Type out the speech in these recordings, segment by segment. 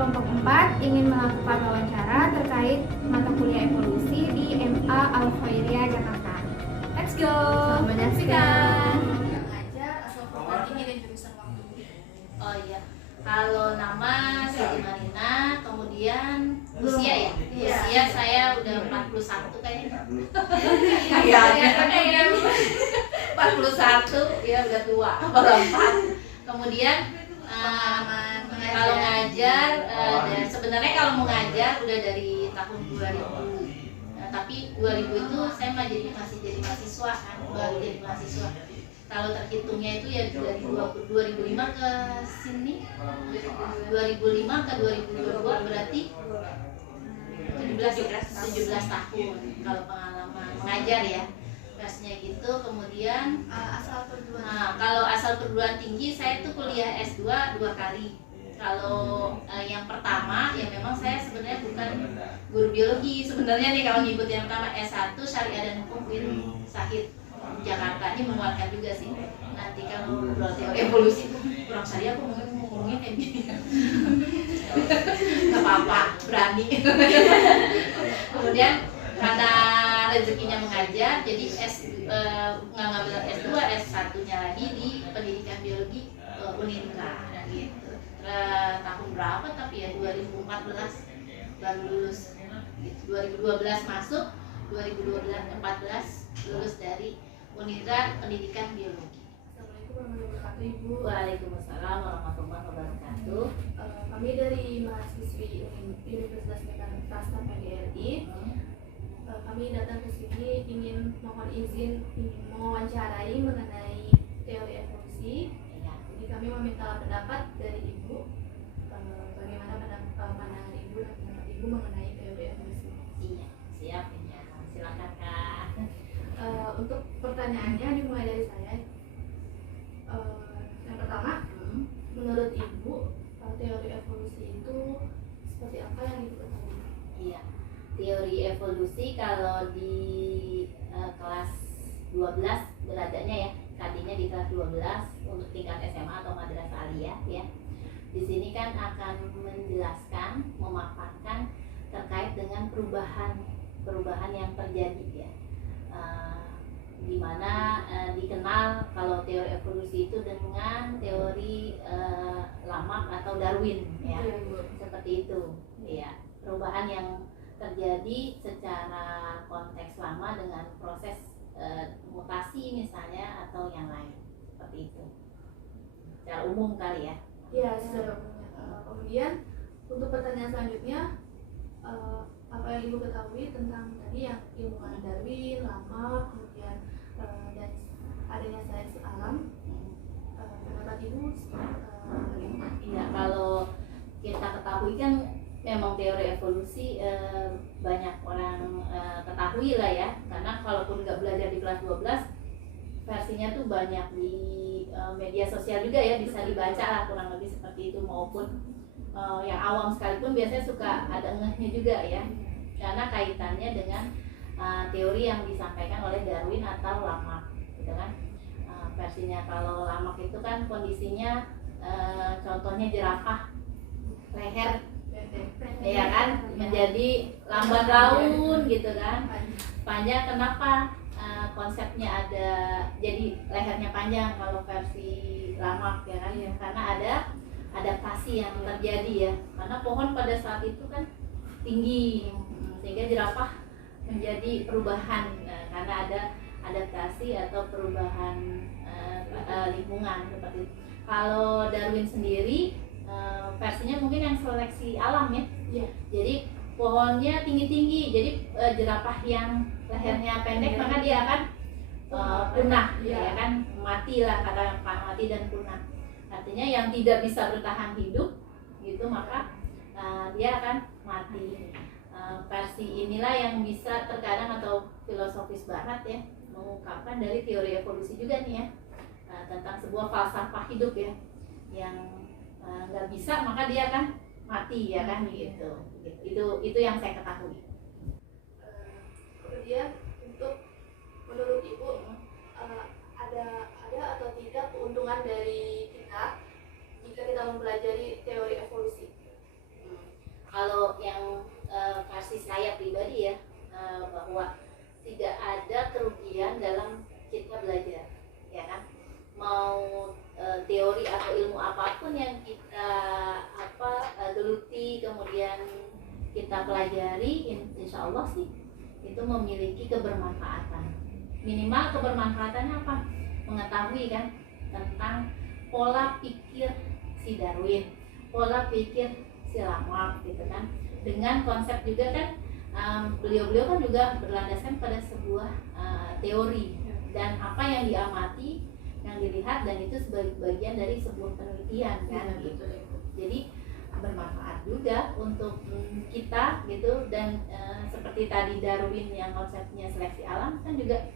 kelompok 4 ingin melakukan wawancara terkait mata kuliah evolusi di MA Al-Khairiyah Jakarta. Let's go! Selamat menyaksikan. Yang ngajar asal perguruan tinggi dan jurusan waktu. Oh iya, kalau nama Siti Marina, kemudian usia ya? Iya. Usia saya udah 41 kayaknya. Kayaknya. 41, ya udah tua, 44. Kemudian kalau ngajar, sebenarnya kalau mau ngajar udah dari tahun 2000. Tapi 2000 itu saya masih jadi mahasiswa kan, baru jadi mahasiswa. Kalau terhitungnya itu ya dari 2005 ke sini, 2005 ke 2022 berarti 17 tahun kalau pengalaman mengajar ya. Kelasnya gitu. Kemudian Asal perguruan. kalau asal perguruan tinggi saya tuh kuliah S2 2 kali. Kalau yang pertama ya memang saya sebenarnya bukan guru biologi sebenarnya nih. Kalau ngikut yang pertama S1 Syariah dan Hukum UIN Syahid Jakarta, ini menguatkan juga sih. Nanti kalau ngobrol teori evolusi kurang syariah, aku ngomongin kayak gini. Gak apa-apa, berani. Kemudian karena rezekinya mengajar, jadi nggak ngambil S2, S1-nya lagi di pendidikan biologi Uninka gitu. Tahun berapa tapi ya 2014 baru lulus gitu. 2012 masuk, 2014 lulus dari Uninka Pendidikan Biologi. Assalamualaikum warahmatullahi wabarakatuh, Ibu. Waalaikumsalam warahmatullahi wabarakatuh. Kami dari mahasiswi Universitas Jakarta PGRI. Kami datang ke sini ingin mohon izin mewawancarai mengenai teori evolusi. Ya. Jadi kami meminta pendapat dari Ibu, bagaimana pandangan Ibu dan pendapat Ibu mengenai teori evolusi. Iya, siap ya. Silakan Kak. Untuk pertanyaannya dimulai dari saya. Yang pertama, menurut Ibu teori evolusi itu seperti apa yang Ibu ketahui? Iya. Teori evolusi kalau di kelas 12 beradanya ya, tadinya di kelas 12 untuk tingkat SMA atau madrasah aliyah ya. Di sini kan akan menjelaskan, memaparkan terkait dengan perubahan yang terjadi ya. Di mana dikenal kalau teori evolusi itu dengan teori Lamarck atau Darwin ya. Seperti itu ya. Perubahan yang terjadi secara konteks lama dengan proses mutasi misalnya atau yang lain, seperti itu secara umum kali ya. Ya, secara umumnya. Kemudian untuk pertanyaan selanjutnya, apa yang Ibu ketahui tentang tadi yang ilmuwan Darwin, Lamarck, kemudian dan adanya sains alam, pendapat Ibu bagaimana? Iya, kalau kita ketahui kan memang teori evolusi banyak orang ketahui lah ya, karena kalaupun nggak belajar di kelas 12 versinya tuh banyak di media sosial juga ya, bisa dibaca lah kurang lebih seperti itu, maupun yang awam sekalipun biasanya suka ada ngehnya juga ya, karena kaitannya dengan teori yang disampaikan oleh Darwin atau Lamarck gitu kan. Versinya kalau Lamarck itu kan kondisinya contohnya jerapah leher ya kan menjadi lambat laun gitu kan, panjang. Kenapa konsepnya ada jadi lehernya panjang kalau versi Lamarck ya kan? Karena ada adaptasi yang terjadi ya, karena pohon pada saat itu kan tinggi sehingga jerapah menjadi perubahan karena ada adaptasi atau perubahan lingkungan seperti itu. Kalau Darwin sendiri versinya mungkin yang seleksi alam ya. Jadi pohonnya tinggi-tinggi, jadi jerapah yang lehernya pendek maka dia akan punah ya kan, mati lah, kata mati dan punah. Artinya yang tidak bisa bertahan hidup gitu maka dia akan mati. Versi inilah yang bisa terkadang atau filosofis barat ya mengungkapkan dari teori evolusi juga nih ya, tentang sebuah falsafah hidup ya, yang nggak bisa maka dia akan mati ya kan gitu. Itu yang saya ketahui. Kemudian untuk menurut Ibu ada atau tidak keuntungan dari kita jika kita mempelajari teori evolusi? ilmu apapun yang kita geluti kemudian kita pelajari, insya Allah sih itu memiliki kebermanfaatan. Minimal kebermanfaatannya apa? Mengetahui kan tentang pola pikir si Darwin, pola pikir si Lamarck gitu kan. Dengan konsep juga kan beliau-beliau kan juga berlandaskan pada sebuah teori dan apa yang diamati, yang dilihat, dan itu sebagai bagian dari sebuah penelitian kan gitu. Jadi bermanfaat juga untuk kita gitu. Dan seperti tadi Darwin yang konsepnya seleksi alam kan juga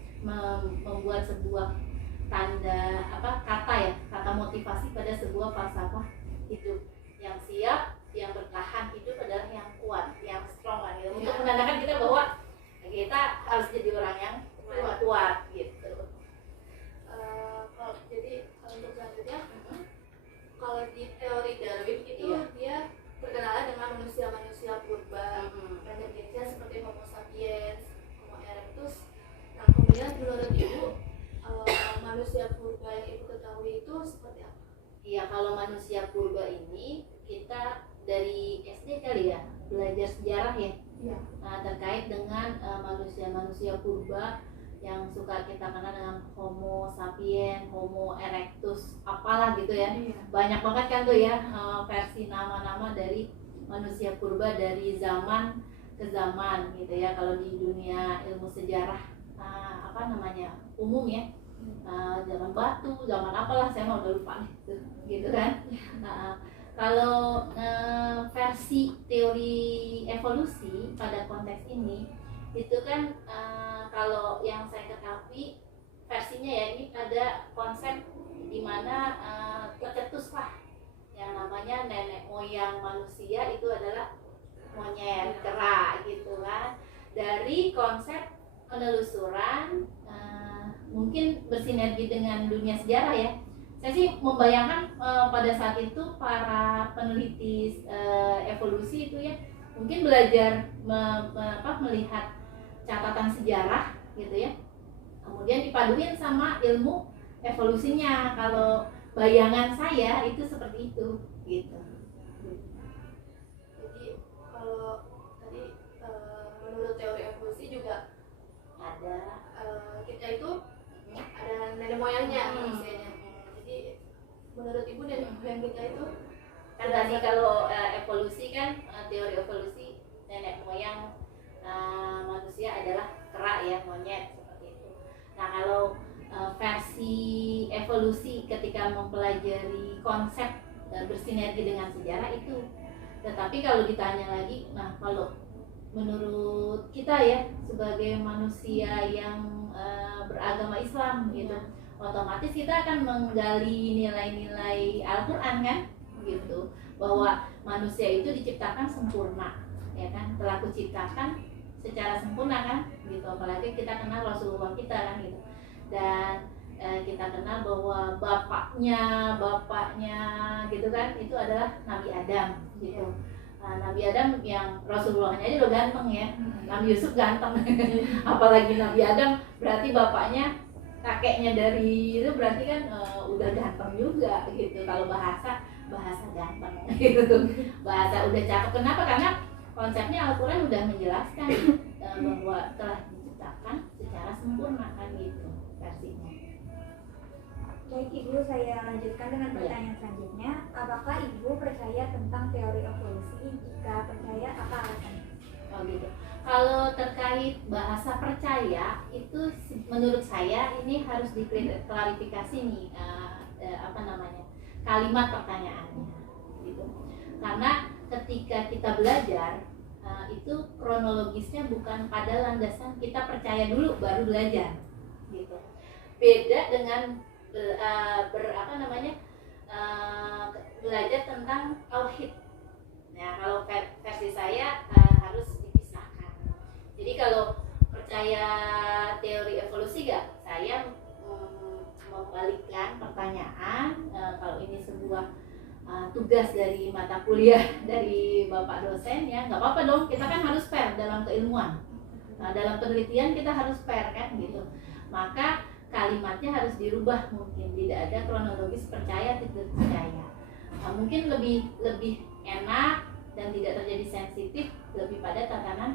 membuat sebuah kata motivasi pada sebuah falsafah hidup yang siap, yang bertahan hidup adalah yang kuat, yang strong kan gitu. Untuk menandakan kita bahwa kita harus jadi orang yang kuat gitu. Jadi untuk selanjutnya, kalau di teori Darwin itu dia berkenalan dengan manusia-manusia purba yang jenisnya seperti Homo sapiens, Homo erectus. Nah, kemudian menurut Ibu, manusia purba yang Ibu ketahui itu seperti apa? Iya, kalau manusia purba ini kita dari SD kali ya belajar sejarah ya. Iya. Terkait dengan manusia-manusia purba yang suka kita kenal dengan Homo sapiens, Homo erectus, apalah gitu ya. Banyak banget kan tuh ya versi nama-nama dari manusia purba dari zaman ke zaman gitu ya. Kalau di dunia ilmu sejarah umum ya, zaman batu, zaman apalah, saya mau udah lupa gitu kan. Kalau versi teori evolusi pada konteks ini itu kan kalau yang saya ketahui versinya ya, ini ada konsep di mana tercetuslah yang namanya nenek moyang manusia itu adalah monyet kera gitu kan. Dari konsep penelusuran mungkin bersinergi dengan dunia sejarah ya. Saya sih membayangkan pada saat itu para peneliti evolusi itu ya mungkin belajar melihat catatan sejarah gitu ya, kemudian dipaduin sama ilmu evolusinya. Kalau bayangan saya itu seperti itu gitu. Jadi kalau tadi menurut teori evolusi juga Ada kita itu ada nenek moyangnya manusianya. Jadi menurut Ibu nenek moyang kita itu kan tadi kalau evolusi kan teori evolusi nenek moyang manusia adalah kera ya, monyet seperti itu. Nah kalau versi evolusi ketika mempelajari konsep bersinergi dengan sejarah itu. Tetapi kalau ditanya lagi, nah kalau menurut kita ya sebagai manusia yang beragama Islam gitu, otomatis kita akan menggali nilai-nilai Al-Quran kan gitu, bahwa manusia itu diciptakan sempurna ya kan, telah kuciptakan secara sempurna kan gitu. Apalagi kita kenal Rasulullah kita kan gitu, dan kita kenal bahwa bapaknya gitu kan itu adalah Nabi Adam gitu. Nabi Adam yang Rasulullahnya aja udah ganteng ya, Nabi Yusuf ganteng apalagi Nabi Adam, berarti bapaknya kakeknya dari itu berarti kan udah ganteng juga gitu. Kalau bahasa ganteng gitu, bahasa udah cakep. Kenapa? Karena konsepnya Al-Quran udah menjelaskan bahwa telah diciptakan secara sempurna kan gitu versinya. Baik Ibu, saya lanjutkan dengan pertanyaan selanjutnya. Apakah Ibu percaya tentang teori evolusi? Jika percaya, apa alasannya? Oh gitu. Kalau terkait bahasa percaya itu menurut saya ini harus diklarifikasi nih kalimat pertanyaannya gitu. Karena ketika kita belajar itu kronologisnya bukan pada landasan kita percaya dulu baru belajar gitu. Beda dengan belajar tentang tauhid. Nah, kalau versi saya harus dipisahkan. Jadi kalau percaya teori evolusi saya membalikkan pertanyaan, kalau ini sebuah tugas dari mata kuliah dari Bapak dosen ya, nggak apa-apa dong, kita kan harus fair dalam keilmuan. Dalam penelitian kita harus fair kan gitu. Maka kalimatnya harus dirubah, mungkin tidak ada kronologis percaya tidak percaya. Mungkin lebih enak dan tidak terjadi sensitif lebih pada tatanan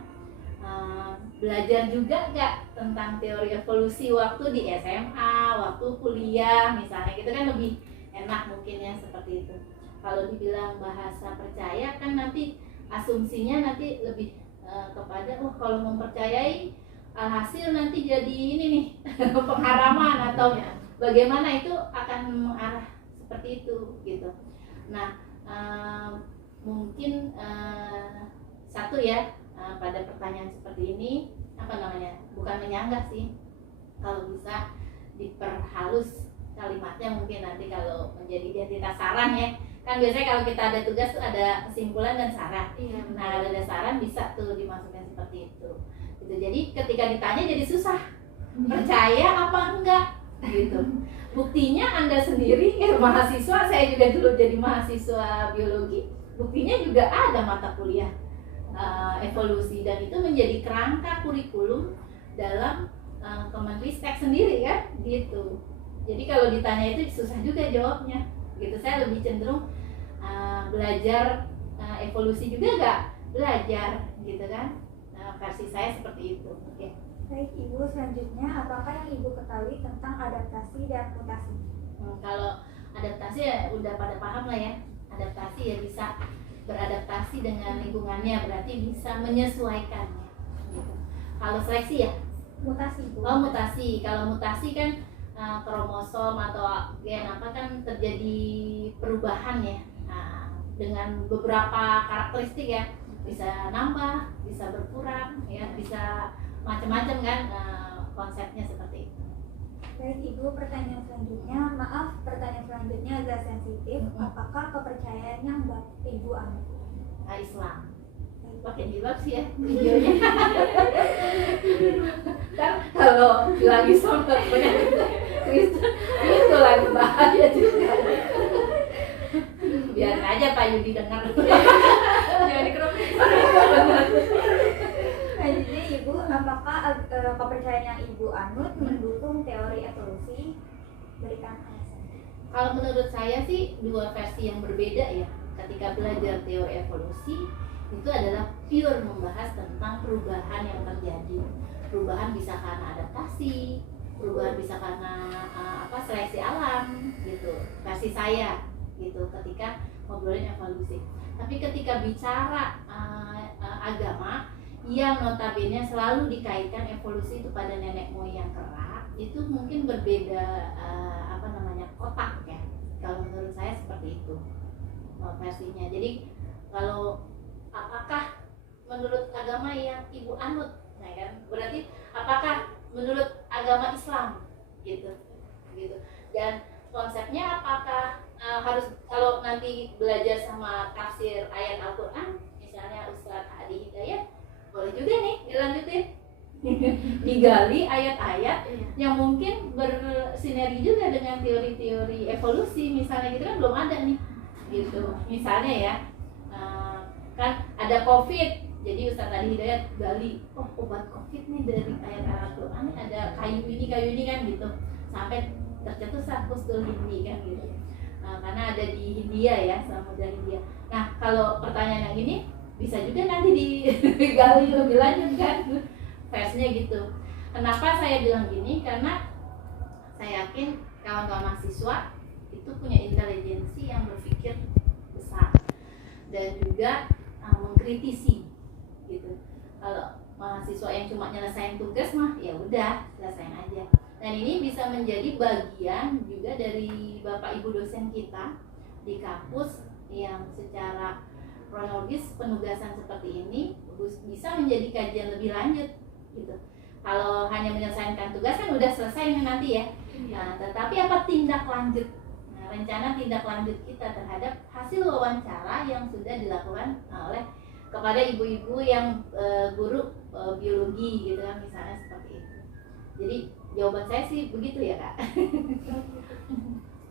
belajar juga nggak tentang teori evolusi waktu di SMA, waktu kuliah misalnya gitu kan, lebih enak mungkin ya seperti itu. Kalau dibilang bahasa percaya kan nanti asumsinya nanti lebih kepada kalau mempercayai alhasil nanti jadi ini nih pengharaman atau bagaimana, itu akan mengarah seperti itu gitu. Nah mungkin satu ya, pada pertanyaan seperti ini bukan menyanggah sih, kalau bisa diperhalus kalimatnya mungkin nanti kalau menjadi identitas saran ya. Kan biasanya kalau kita ada tugas tuh ada kesimpulan dan saran. Nah kalau ada saran bisa tuh dimasukkan seperti itu gitu. Jadi ketika ditanya jadi susah percaya apa enggak gitu. Buktinya Anda sendiri mahasiswa, saya juga dulu jadi mahasiswa biologi, buktinya juga ada mata kuliah evolusi, dan itu menjadi kerangka kurikulum dalam Kemenristek sendiri kan gitu. Jadi kalau ditanya itu susah juga jawabnya gitu. Saya lebih cenderung belajar evolusi juga nggak belajar gitu kan. Versi saya seperti itu. Oke. Baik Ibu, selanjutnya apakah yang Ibu ketahui tentang adaptasi dan mutasi? Kalau adaptasi ya udah pada paham lah ya. Adaptasi ya bisa beradaptasi dengan lingkungannya, berarti bisa menyesuaikannya gitu. Kalau seleksi ya Mutasi Bu. mutasi. Kalau mutasi kan kromosom atau gen kan terjadi perubahan ya, dengan beberapa karakteristik ya, bisa nambah, bisa berkurang ya, bisa macam-macam kan, konsepnya seperti itu. Baik Ibu, pertanyaan selanjutnya, maaf pertanyaan selanjutnya agak sensitif. Apakah kepercayaan yang Ibu anut? Islam. Pakai jilbab sih ya videonya. Kan kalau bilang Islam punya Kristen itu lagi bahaya juga. Biar aja Pak Yudi dengar. Jangan dikerokin. Selanjutnya Ibu, apakah kepercayaan yang Ibu anut mendukung teori evolusi? Berikan alasan. Kalau menurut saya sih dua versi yang berbeda ya. Ketika belajar teori evolusi itu adalah pure membahas tentang perubahan yang terjadi. Perubahan bisa karena adaptasi, perubahan bisa karena seleksi alam gitu. Versi saya gitu ketika ngobrolin evolusi. Tapi ketika bicara agama yang notabene selalu dikaitkan evolusi itu pada nenek moyang kera, itu mungkin berbeda kotak ya. Kalau menurut saya seperti itu versinya. Jadi kalau apakah menurut agama yang Ibu anut, nah kan berarti apakah menurut agama Islam gitu. Dan konsepnya apakah harus, kalau nanti belajar sama tafsir ayat Al-Quran misalnya Ustadz Hadi Hidayat, boleh juga nih dilanjutin digali ayat-ayat yang mungkin bersinergi juga dengan teori-teori evolusi misalnya gitu kan, belum ada nih gitu misalnya ya. Kan ada COVID, jadi Ustadz Hadi Hidayat gali obat COVID nih dari ayat Al-Quran, ada kayu ini kan gitu, sampai tercetus Husnul Hindi kan gitu. Karena ada di Hindia ya, Samudra Hindia. Nah kalau pertanyaan yang ini bisa juga nanti digali lebih lanjut kan versinya gitu. Kenapa saya bilang gini? Karena saya yakin kawan-kawan mahasiswa itu punya intelijensi yang berpikir besar dan juga mengkritisi gitu. Kalau mahasiswa yang cuma nyelesain tugas mah ya udah selesain aja. Dan ini bisa menjadi bagian juga dari Bapak Ibu dosen kita di kampus yang secara kronologis penugasan seperti ini bisa menjadi kajian lebih lanjut gitu. Kalau hanya menyelesaikan tugas kan udah selesai nanti ya. Nah, tetapi apa tindak lanjut? Nah, rencana tindak lanjut kita terhadap hasil wawancara yang sudah dilakukan oleh kepada ibu-ibu yang guru biologi gitu kan misalnya seperti itu. Jadi jawaban saya sih begitu ya Kak.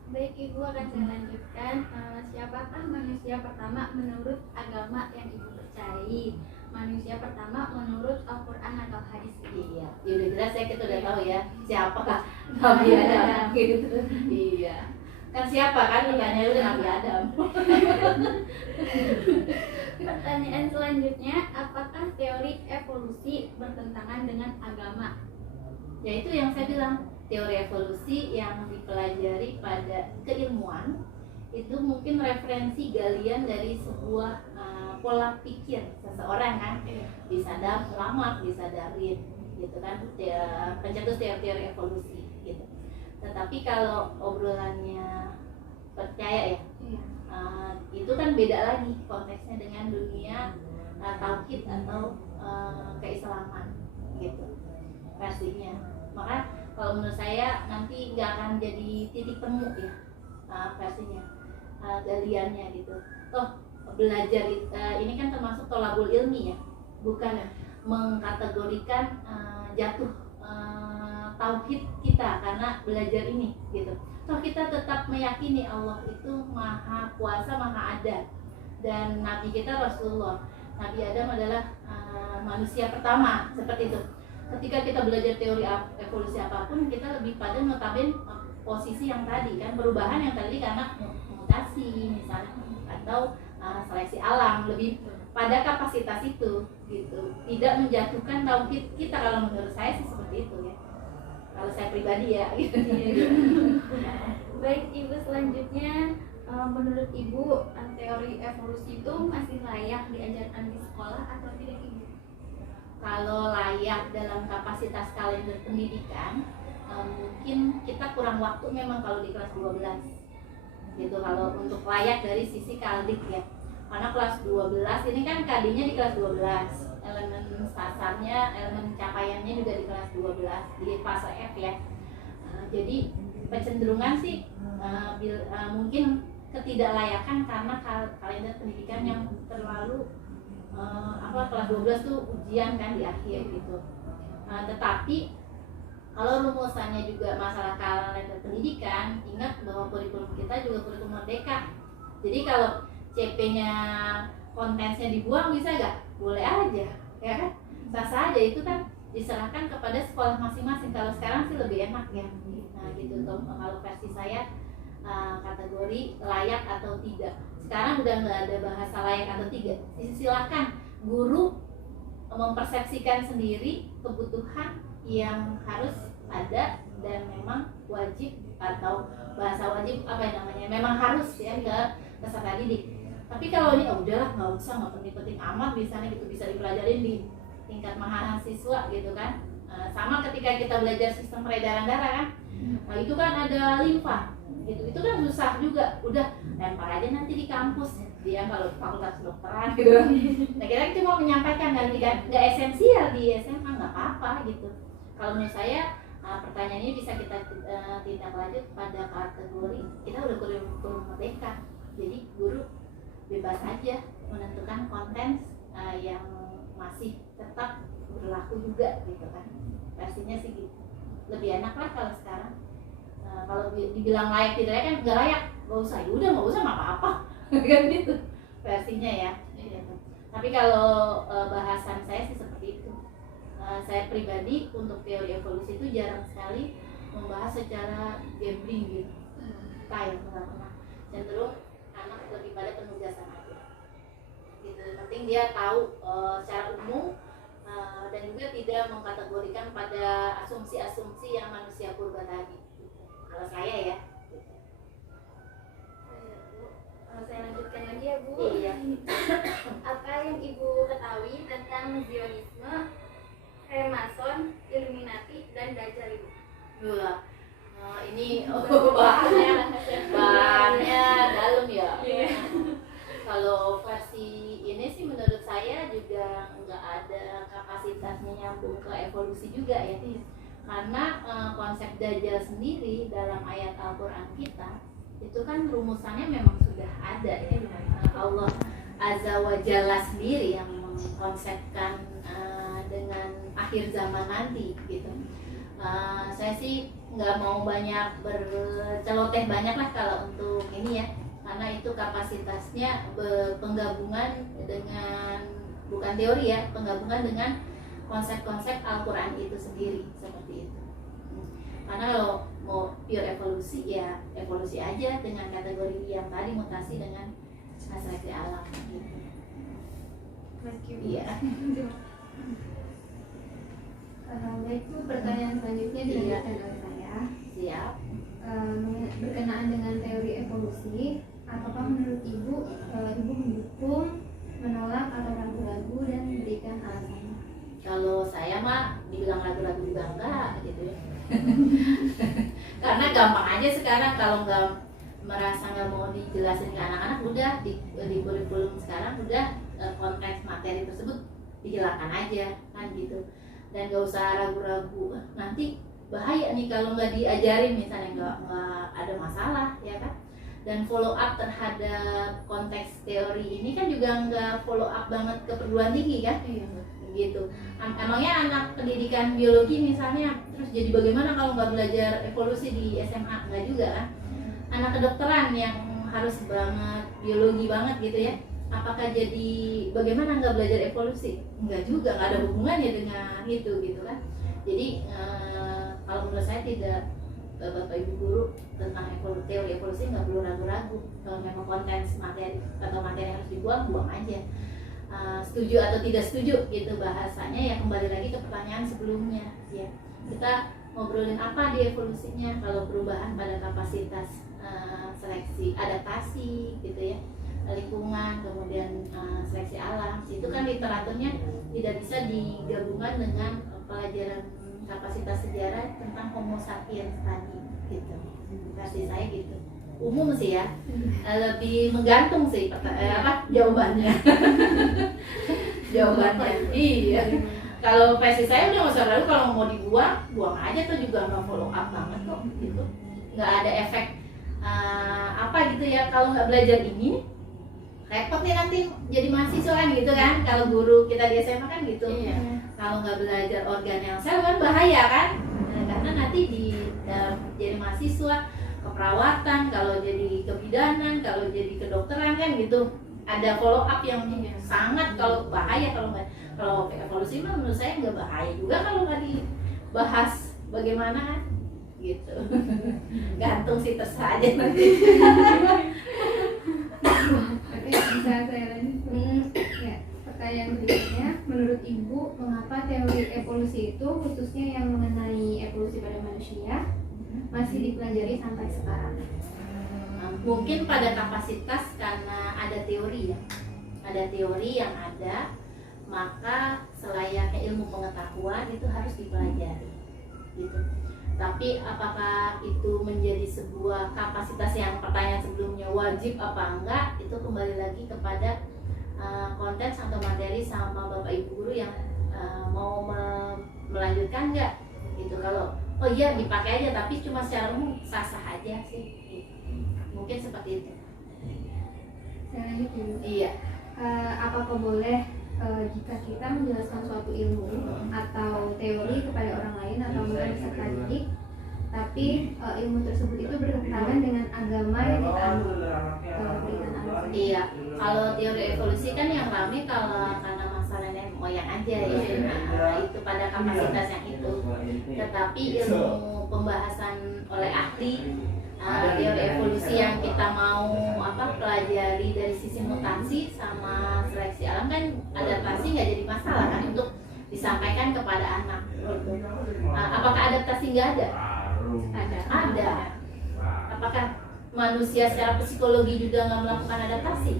Baik Ibu, akan saya lanjutkan. Siapakah manusia pertama menurut agama yang Ibu percayai? manusia pertama menurut Al-Quran atau hadis ini? Iya, ya udah jelas ya, kita udah tahu ya siapakah Nabi Adam gitu. Iya, kan siapa kan pertanyaannya udah Nabi Adam. Pertanyaan selanjutnya, apakah teori evolusi bertentangan dengan agama? Ya itu yang saya bilang, teori evolusi yang dipelajari pada keilmuan itu mungkin referensi galian dari sebuah pola pikir seseorang kan, bisa lama bisa Darwin gitu kan, pencetus teori evolusi gitu. Tetapi kalau obrolannya percaya ya, itu kan beda lagi konteksnya dengan dunia tauhid atau keislaman gitu versinya. Maka kalau menurut saya nanti nggak akan jadi titik temu ya versinya, galiannya gitu. Belajar ini kan termasuk tolabul ilmi ya, bukan mengkategorikan jatuh tauhid kita karena belajar ini gitu. Kita tetap meyakini Allah itu maha kuasa, maha ada, dan Nabi kita Rasulullah, Nabi Adam adalah manusia pertama, seperti itu. Ketika kita belajar teori evolusi apapun, kita lebih pada notabene posisi yang tadi kan, perubahan yang tadi karena mutasi misalnya atau seleksi alam, lebih pada kapasitas itu gitu, tidak menjatuhkan tauhid kita. Kalau menurut saya sih seperti itu ya, kalau saya pribadi ya gitu. Baik Ibu, selanjutnya menurut Ibu teori evolusi itu masih layak diajarkan di sekolah atau tidak Ibu? Kalau layak dalam kapasitas kalender pendidikan, mungkin kita kurang waktu memang kalau di kelas 12 gitu, kalau untuk layak dari sisi kaldik ya, karena kelas 12 ini kan KD-nya di kelas 12, elemen sasarnya, elemen capaiannya juga di kelas 12 di fase F ya. Jadi kecenderungan sih mungkin ketidaklayakan karena kalender pendidikan yang terlalu kelas 12 tuh ujian kan di akhir gitu. Tetapi kalau rumusannya juga masalah kalender pendidikan, ingat bahwa kurikulum kita juga kurikulum merdeka. Jadi kalau CP-nya kontensnya dibuang bisa nggak? Boleh aja, ya kan? Sah-sah aja, itu kan diserahkan kepada sekolah masing-masing. Kalau sekarang sih lebih enak ya. Nah gitu, kalau versi saya kategori layak atau tidak. Sekarang udah nggak ada bahasa layak atau tidak. Silakan guru mempersepsikan sendiri kebutuhan yang harus ada dan memang wajib, atau bahasa wajib apa yang namanya, memang harus ya ke peserta didik. Tapi kalau ini udahlah nggak usah, nggak penting-penting amat, misalnya gitu, bisa dipelajarin di tingkat mahasiswa gitu kan. Sama ketika kita belajar sistem peredaran darah kan, nah itu kan ada limfa gitu, itu kan susah juga, udah lempar aja nanti di kampus dia kalau fakultas kedokteran gitu. Nah kita cuma menyampaikan dan nggak esensial di SMA, nggak apa-apa gitu. Kalau menurut saya pertanyaannya bisa kita tindak lanjut pada kategori kita udah kurikulum merdeka, jadi guru bebas aja menentukan konten yang masih tetap berlaku juga gitu kan, versinya sih gitu. Lebih enak lah kalau sekarang. Kalau dibilang layak tidak layak kan nggak layak, nggak usah, ya udah nggak usah, nggak apa-apa kan gitu versinya ya. Tapi kalau bahasan saya sih seperti itu. Saya pribadi untuk teori evolusi itu jarang sekali membahas secara gambling gitu, kayak nggak pernah, cenderung anak lebih pada penugasan aja gitu. Penting dia tahu secara umum dan juga tidak mengkategorikan pada asumsi-asumsi yang manusia purba tadi. Kalau saya ya. Saya lanjutkan lagi ya Bu. Iya. Apa yang Ibu ketahui tentang Zionisme, Freemason, Illuminati, dan Dajjal Ibu? Ini bahannya dalam ya. Kalau versi ini sih menurut saya juga nggak ada kapasitasnya nyambung ke evolusi juga ya, karena konsep Dajjal sendiri dalam ayat Al-Quran kita itu kan rumusannya memang sudah ada ya. Allah Azza wa Jalla sendiri yang mengkonsepkan dengan akhir zaman nanti gitu. Saya sih nggak mau banyak berceloteh banyak lah kalau untuk ini ya, karena itu kapasitasnya penggabungan dengan bukan teori ya, penggabungan dengan konsep-konsep Al-Quran itu sendiri seperti itu. Karena kalau mau pure evolusi ya evolusi aja dengan kategori yang tadi, mutasi dengan seleksi alam gitu. Thank you. Iya. Baik, Bu, pertanyaan selanjutnya dilanjutkan oleh saya. Siap. Berkenaan dengan teori evolusi, apakah menurut Ibu, Ibu mendukung, menolak, atau ragu-ragu dan memberikan alasannya? Kalau saya mah dibilang ragu-ragu juga enggak gitu ya. Karena gampang aja sekarang, kalau nggak merasa nggak mau dijelasin ke anak-anak, udah di kurikulum sekarang udah konteks materi tersebut dihilangkan aja kan gitu. Dan nggak usah ragu-ragu, nanti bahaya nih kalau nggak diajarin, misalnya nggak ada masalah ya kan. Dan follow up terhadap konteks teori ini kan juga nggak follow up banget ke perguruan tinggi kan. Iya. Gitu. Emangnya anak pendidikan biologi misalnya terus jadi bagaimana kalau nggak belajar evolusi di SMA? Nggak juga kan. Anak kedokteran yang harus banget biologi banget gitu ya, apakah jadi bagaimana nggak belajar evolusi? Nggak juga, nggak ada hubungannya dengan itu gitu kan. Jadi kalau menurut saya tidak, Bapak Ibu guru tentang teori evolusi nggak perlu ragu-ragu. Kalau memang konten materi atau materi harus dibuang, buang aja. Setuju atau tidak setuju gitu bahasanya ya, kembali lagi ke pertanyaan sebelumnya ya, kita ngobrolin apa di evolusinya. Kalau perubahan pada kapasitas seleksi adaptasi gitu ya, lingkungan, kemudian seleksi alam, itu kan literaturnya tidak bisa digabungkan dengan pelajaran kapasitas sejarah tentang Homo sapiens tadi gitu. Versi saya gitu, umum sih ya, lebih menggantung sih jawabannya. Jawabannya iya. Kalau versi saya udah nggak usah ragu, kalau mau dibuang buang aja tuh, juga nggak follow up banget kok gitu, nggak ada efek gitu ya. Kalau nggak belajar ini repot nih nanti jadi mahasiswa kan gitu kan. Kalau guru kita di SMA kan gitu, kalau nggak belajar organel-sel kan bahaya kan. Karena nanti jadi mahasiswa keperawatan, kalau jadi kebidanan, kalau jadi kedokteran kan gitu, ada follow up yang sangat kalau bahaya. Kalau evolusi mah menurut saya nggak bahaya juga kalau nggak dibahas bagaimana kan gitu. Gantung sih, terserah aja nanti. Oke, bisa saya lanjut. Ya, pertanyaan berikutnya, menurut Ibu, mengapa teori evolusi itu, khususnya yang mengenai evolusi pada manusia, masih dipelajari sampai sekarang? Mungkin pada kapasitas karena ada teori ya, ada teori yang ada, maka selayaknya ilmu pengetahuan itu harus dipelajari gitu. Tapi apakah itu menjadi sebuah kapasitas yang pertanyaan sebelumnya wajib apa enggak, itu kembali lagi kepada konteks atau materi sama Bapak Ibu guru yang mau melanjutkan enggak gitu. Kalau oh iya dipakai aja, tapi cuma secara umum sah-sah aja sih gitu. Mungkin seperti itu. Saya lanjut dulu. Iya. Apakah boleh jika kita menjelaskan suatu ilmu atau teori kepada orang lain atau mungkin peserta didik, tapi ilmu tersebut itu bertentangan dengan agama yang kita anut? Berikan alasan. Iya, kalau teori evolusi kan yang rame kalau karena masalah nenek moyang aja ya, itu pada kapasitas yang itu. Tetapi ilmu pembahasan oleh ahli, teori evolusi yang kita mau pelajari dari sisi mutasi sama seleksi alam kan, adaptasi nggak jadi masalah kan untuk disampaikan kepada anak gitu. Apakah adaptasi nggak ada? Ada. Apakah manusia secara psikologi juga nggak melakukan adaptasi?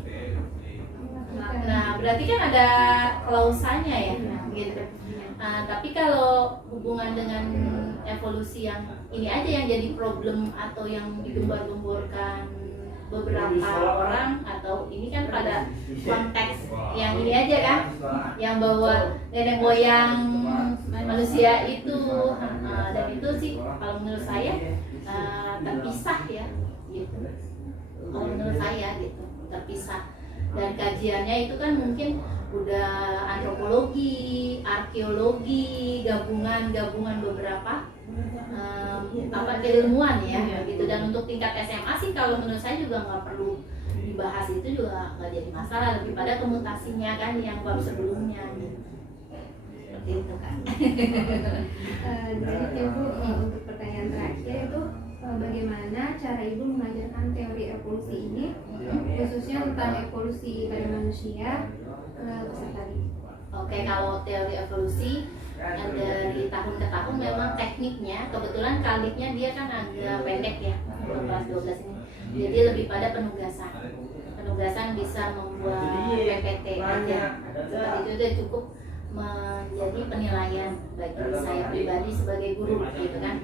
Nah, berarti kan ada klausanya ya gitu. Tapi kalau hubungan dengan evolusi yang ini aja yang jadi problem atau yang digembar-gemborkan beberapa orang, atau ini kan pada konteks yang ini aja kan, yang bahwa nenek moyang manusia itu, dan itu sih kalau menurut saya terpisah ya gitu. Kalau menurut saya gitu terpisah, dan kajiannya itu kan mungkin udah antropologi, arkeologi, gabungan beberapa keilmuan ya gitu. Dan untuk tingkat SMA sih kalau menurut saya juga nggak perlu dibahas itu juga nggak jadi masalah, lebih pada kemutasinya kan yang bab sebelumnya gitu. Seperti itu kan. Dari Ibu untuk pertanyaan terakhir itu bagaimana cara Ibu mengajarkan teori evolusi ini khususnya tentang evolusi pada manusia ke peserta didik? Oke, kalau teori evolusi dari tahun ke tahun memang tekniknya, kebetulan kaldiknya dia kan agak pendek ya untuk kelas 12 ini. Jadi lebih pada penugasan. Penugasan bisa membuat PPT aja. Seperti itu udah cukup menjadi penilaian bagi saya pribadi sebagai guru gitu kan.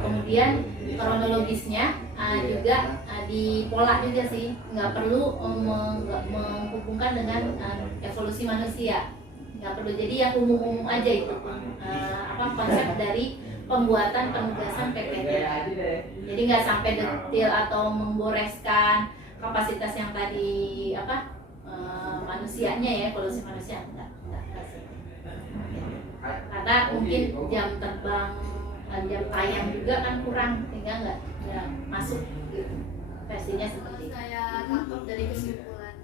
Kemudian kronologisnya juga dipola juga sih, nggak perlu menghubungkan dengan evolusi manusia, nggak perlu, jadi yang umum-umum aja itu konsep dari pembuatan penugasan PPT. Jadi nggak sampai detail atau memboreskan kapasitas yang tadi manusianya ya, evolusi manusia enggak sih. Karena mungkin jam terbang, jam tayang juga kan kurang, sehingga nggak masuk gitu. Versinya seperti itu. Saya tangkap dari kesimpulan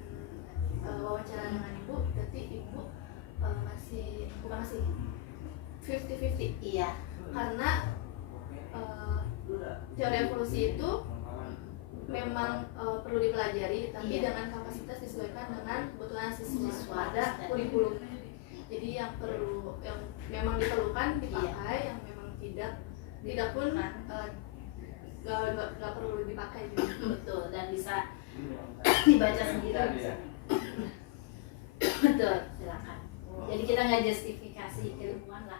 wawancara dengan Ibu, berarti Ibu masih 50-50. Iya. Karena teori evolusi itu memang perlu dipelajari, tapi Iya. dengan kapasitas disesuaikan dengan kebutuhan siswa ada kurikulum. Jadi yang memang diperlukan dipakai, yang memang tidak pun nggak perlu dipakai juga. Betul, dan bisa dibaca sendiri bisa. Betul, silakan. Jadi kita nggak justifikasi keilmuan lah.